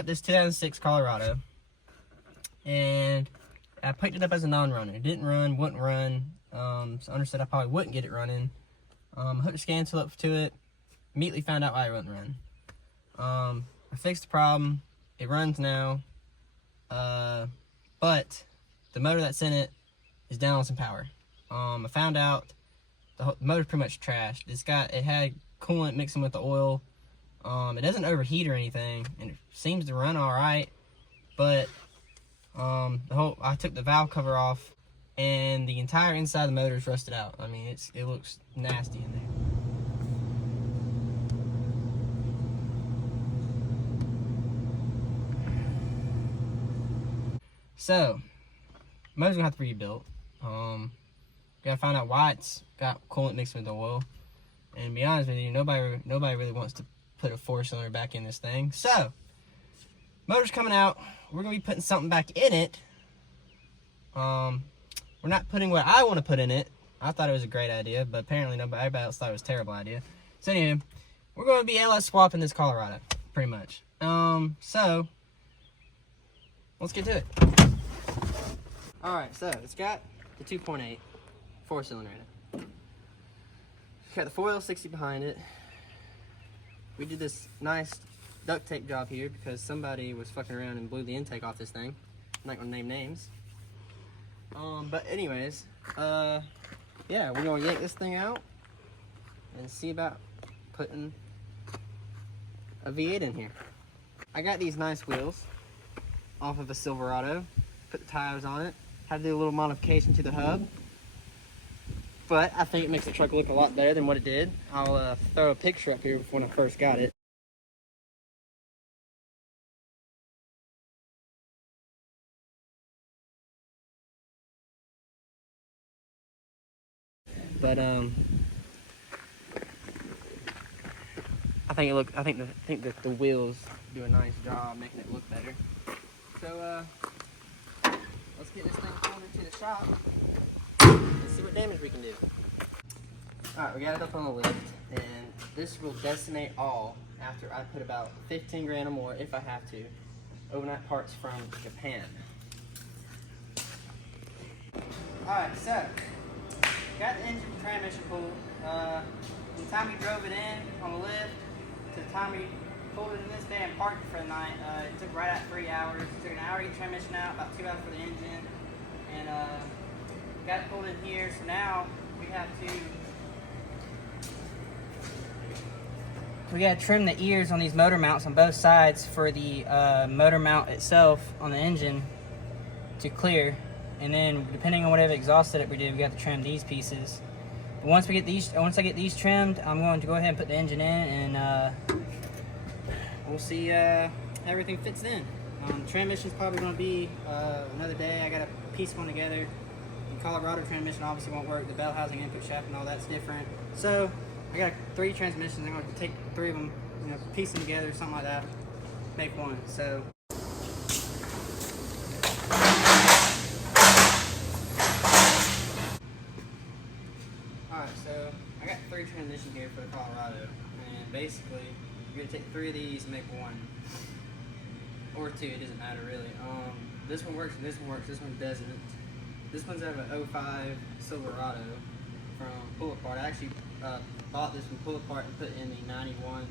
up this 2006 Colorado, and I picked it up as a non-runner. It didn't run, wouldn't run, so I understood I probably wouldn't get it running. I hooked a scan tool up to it, immediately found out why it wouldn't run. I fixed the problem, it runs now, but the motor that's in it is down on some power. I found out the motor's pretty much trashed. It had coolant mixing with the oil. It doesn't overheat or anything, and it seems to run all right, but I took the valve cover off, and the entire inside of the motor is rusted out. I mean, it looks nasty in there. So, motor's gonna have to be rebuilt. Gotta find out why it's got coolant mixed with the oil. And to be honest with you, nobody really wants to put a 4-cylinder back in this thing. So, motor's coming out. We're gonna be putting something back in it. We're not putting what I want to put in it. I thought it was a great idea, but apparently everybody else thought it was a terrible idea. So anyway, we're gonna be LS swapping this Colorado, pretty much. So let's get to it. All right, so it's got the 2.8 4-cylinder in it. It's got the 4L60 behind it. We did this nice duct tape job here because somebody was fucking around and blew the intake off this thing. I'm not gonna name names. But anyways, yeah, we're gonna yank this thing out and see about putting a V8 in here. I got these nice wheels off of a Silverado, put the tires on it, had to do a little modification to the hub, but I think it makes the truck look a lot better than what it did. I'll throw a picture up here of when I first got it. But I think that the wheels do a nice job making it look better. So let's get this thing pulled into the shop and see what damage we can do. Alright, we got it up on the lift, and this will decimate all after I put about 15 grand or more, if I have to, overnight parts from Japan. Alright, so got the engine transmission pulled. From the time we drove it in on the lift to the time we pulled it in this bay and parked it for the night, it took right at 3 hours. It took an hour to get the transmission out, about 2 hours for the engine, and got it pulled in here. So now we have to trim the ears on these motor mounts on both sides for the motor mount itself on the engine to clear. And then, depending on whatever exhaust setup we do, we got to trim these pieces. But once I get these trimmed, I'm going to go ahead and put the engine in, and we'll see how everything fits in. The transmission's probably going to be another day. I got to piece one together. The Colorado transmission obviously won't work. The bell housing, input shaft, and all that's different. So I got 3 transmissions. I'm going to take 3 of them, piece them together, something like that, make one. So. Alright, so I got 3 transmissions here for the Colorado, and basically you're gonna take 3 of these and make one, or 2. It doesn't matter really. This one works and this one works. This one doesn't. This one's out of an 05 Silverado from Pull Apart. I actually bought this from Pull Apart and put in the 91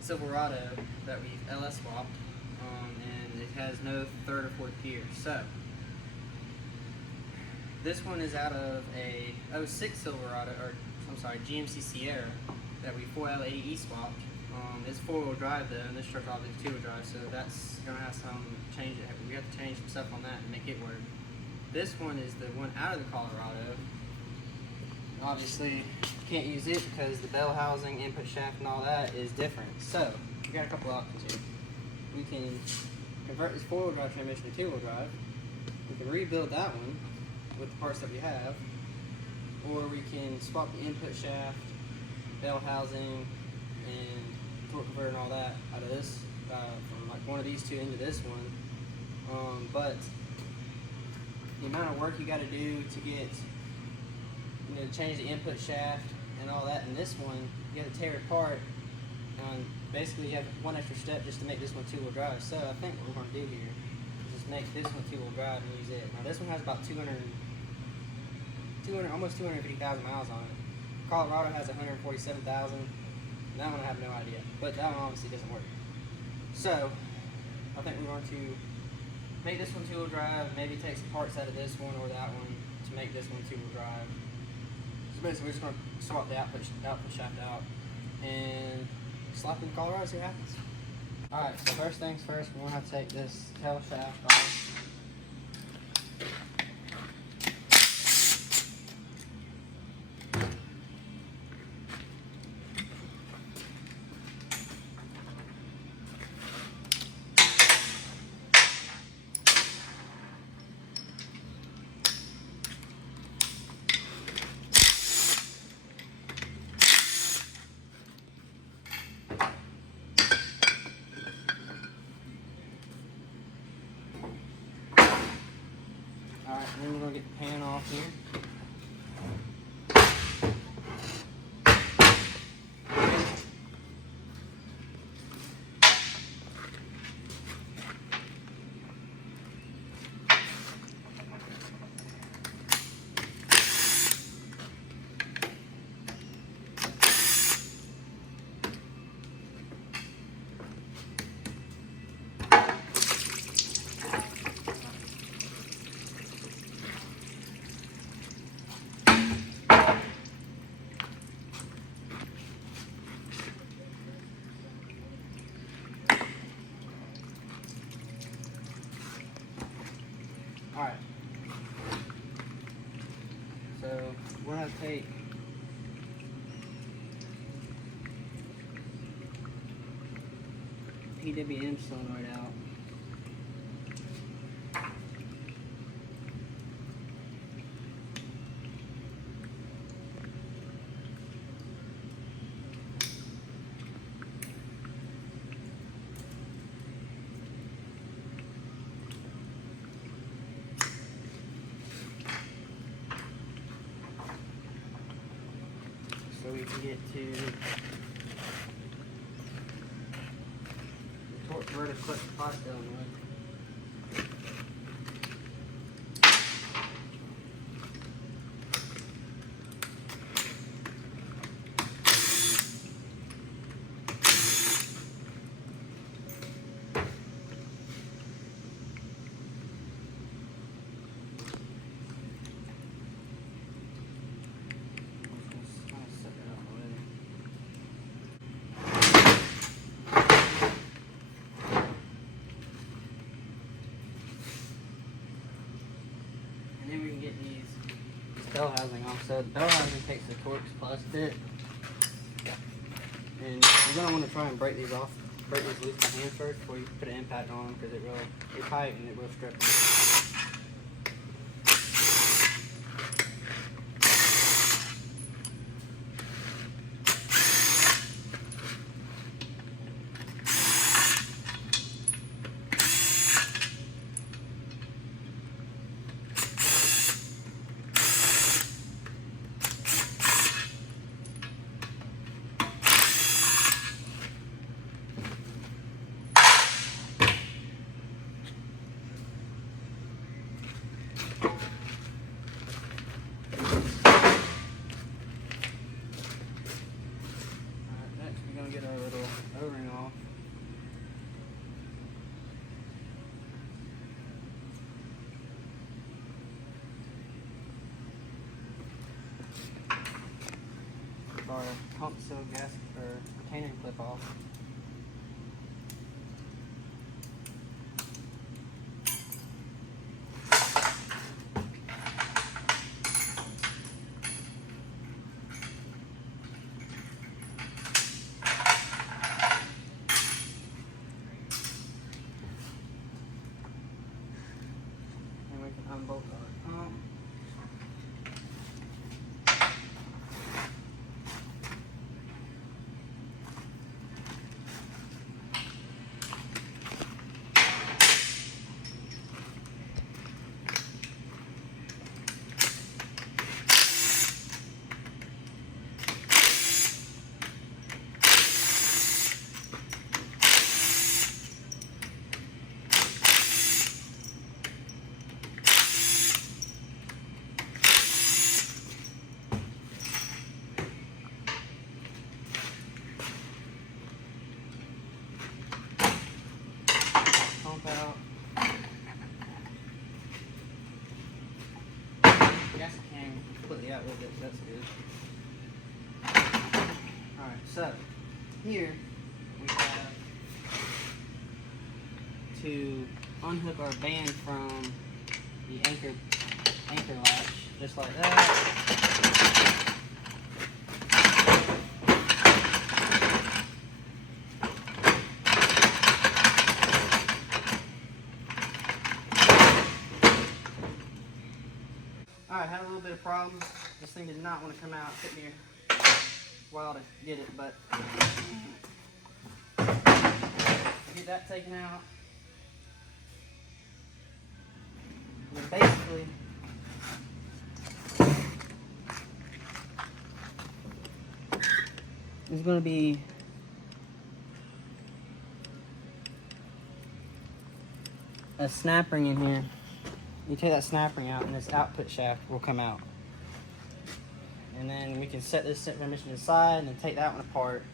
Silverado that we LS swapped, and it has no 3rd or 4th gear. So this one is out of a 06 Silverado, or I'm sorry, GMC Sierra that we 4L80E swapped. It's 4-wheel drive though, and this truck obviously is 2-wheel drive, so that's gonna have some change. We have to change some stuff on that and make it work. This one is the one out of the Colorado. Obviously, can't use it because the bell housing, input shaft, and all that is different. So we got a couple options here. We can convert this 4-wheel drive transmission to 2-wheel drive. We can rebuild that one with the parts that we have, or we can swap the input shaft, bell housing, and torque converter and all that out of this, from like one of these 2 into this one. But the amount of work you got to do to get, to change the input shaft and all that in this one, you got to tear it apart Basically, you have one extra step just to make this one two-wheel drive. So I think what we're going to do here is just make this one two-wheel drive and use it. Now this one has about 200 almost 250,000 miles on it. Colorado has 147,000. That one I have no idea, but that one obviously doesn't work. So I think we're going to make this one two-wheel drive, maybe take some parts out of this one or that one to make this one two-wheel drive. So basically we're just going to swap the output shaft out and slap in Colorado, see what happens. Alright, so first things first, we're going to have to take this tail shaft off. Alright, and then we're going to get the pan off here. Alright, so we're going to take PWM solenoid out. So we can get to the torque converter clutch pot solenoid. Bell housing off. So the bell housing takes the Torx plus bit, and you're gonna want to try and break these off, break these loose by hand first before you put an impact on them, because it's tight and it will strip them. Get our little O-ring off. Our pump seal gasket or retaining clip off. Unbolt our pump. out. I guess I can completely out with it, so that's good. Alright, so here we have to unhook our band from the anchor latch, just like that. Alright, had a little bit of problems. This thing did not want to come out. It took me a while to get it, but get that taken out. And then basically, there's going to be a snap ring in here. You take that snap ring out and this output shaft will come out. And then we can set this transmission aside and then take that one apart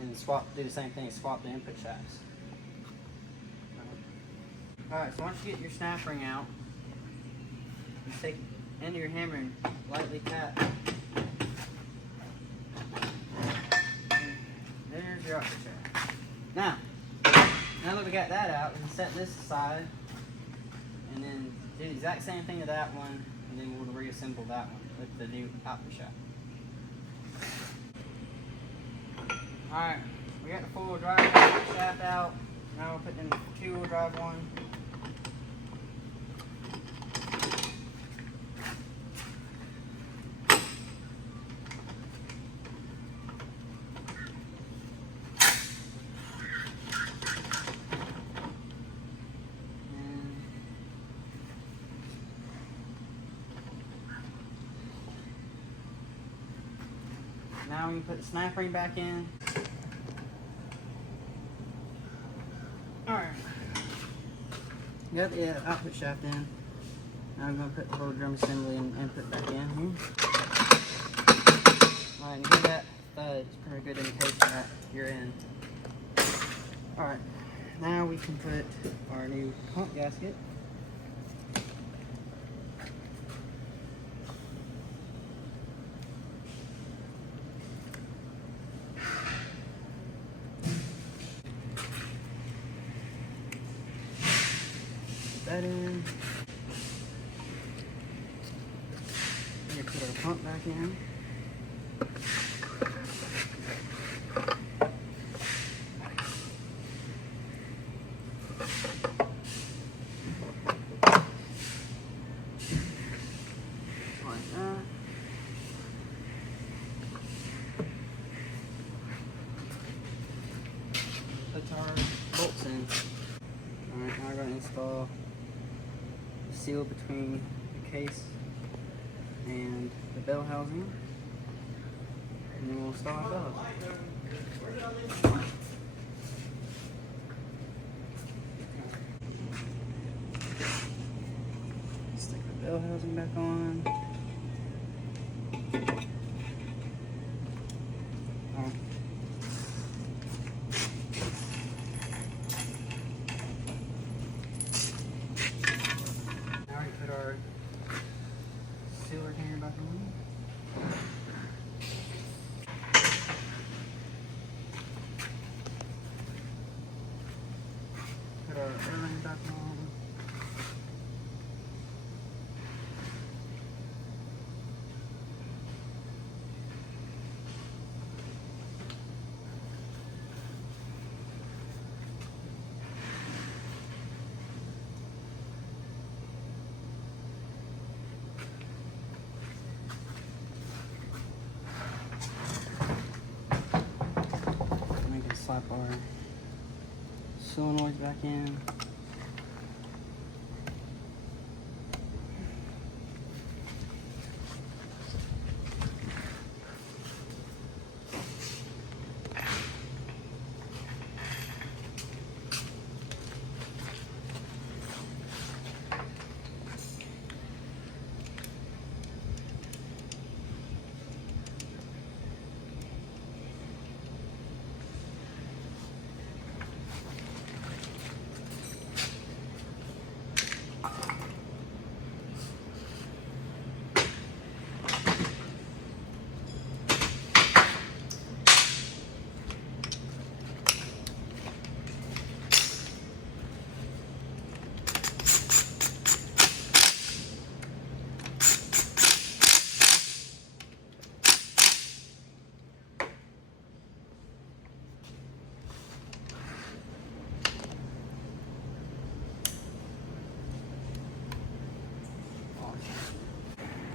and do the same thing, swap the input shafts. Alright, so once you get your snap ring out, you take the end of your hammer and lightly tap. And there's your output shaft. Now that we got that out, we can set this aside and then do the exact same thing to that one, and then we'll reassemble that one with the new output shaft. Alright, we got the four-wheel drive output shaft out. Now we're putting in the two-wheel drive one. Now we can put the snap ring back in. Alright. Got the output shaft in. Now I'm going to put the whole drum assembly and input back in here. Alright, and give that thud. It's a pretty good indication that you're in. Alright. Now we can put our new pump gasket. That in. We put our pump back in. Like that. Put our bolts in. Alright, now we're going to install the seal between the case and the bell housing, and then we'll install our bell housing. Stick the bell housing back on. Put our sealer hanger back on. Put our air ring back on. Slap our solenoids back in.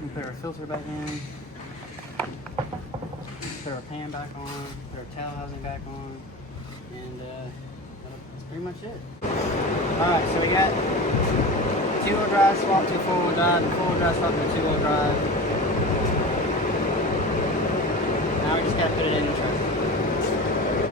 We'll put our filter back in. Put our pan back on. Put our tail housing back on. And that's pretty much it. Alright, so we got 2-wheel drive swap to 4-wheel drive, and 4-wheel drive swap to 2-wheel drive. Now we just gotta put it in the truck.